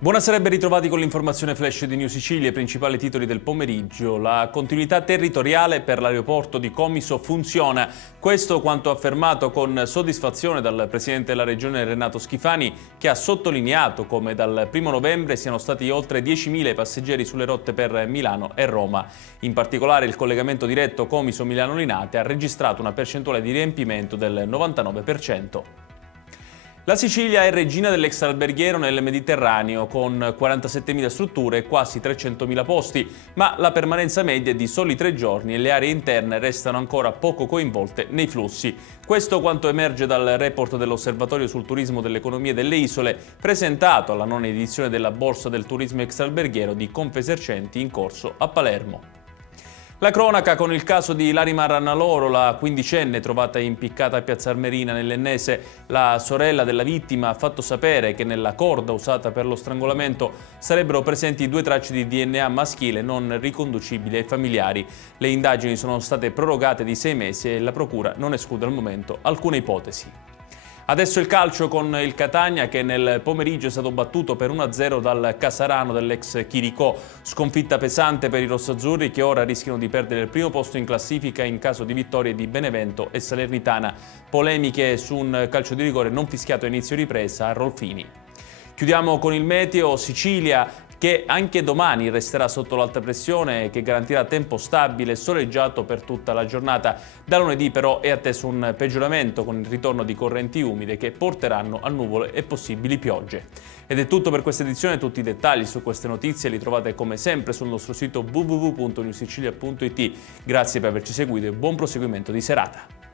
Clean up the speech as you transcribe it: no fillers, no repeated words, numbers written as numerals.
Buonasera e ben ritrovati con l'informazione flash di New Sicilia, i principali titoli del pomeriggio. La continuità territoriale per l'aeroporto di Comiso funziona. Questo quanto affermato con soddisfazione dal Presidente della Regione Renato Schifani, che ha sottolineato come dal 1° novembre siano stati oltre 10.000 i passeggeri sulle rotte per Milano e Roma. In particolare il collegamento diretto Comiso-Milano-Linate ha registrato una percentuale di riempimento del 99%. La Sicilia è regina dell'extraalberghiero nel Mediterraneo, con 47.000 strutture e quasi 300.000 posti, ma la permanenza media è di soli 3 giorni e le aree interne restano ancora poco coinvolte nei flussi. Questo quanto emerge dal report dell'Osservatorio sul turismo dell'economia delle isole, presentato alla 9ª edizione della Borsa del Turismo Extraalberghiero di Confesercenti in corso a Palermo. La cronaca con il caso di Larimar Annaloro, la quindicenne trovata impiccata a Piazza Armerina nell'Ennese. La sorella della vittima ha fatto sapere che nella corda usata per lo strangolamento sarebbero presenti 2 tracce di DNA maschile non riconducibili ai familiari. Le indagini sono state prorogate di 6 mesi e la procura non esclude al momento alcune ipotesi. Adesso il calcio con il Catania che nel pomeriggio è stato battuto per 1-0 dal Casarano dell'ex Chiricò. Sconfitta pesante per i rossazzurri che ora rischiano di perdere il primo posto in classifica in caso di vittorie di Benevento e Salernitana. Polemiche su un calcio di rigore non fischiato a inizio ripresa a Rolfini. Chiudiamo con il meteo. Sicilia che anche domani resterà sotto l'alta pressione che garantirà tempo stabile e soleggiato per tutta la giornata. Da lunedì però è atteso un peggioramento con il ritorno di correnti umide che porteranno a nuvole e possibili piogge. Ed è tutto per questa edizione, tutti i dettagli su queste notizie li trovate come sempre sul nostro sito www.newsicilia.it. Grazie per averci seguito e buon proseguimento di serata.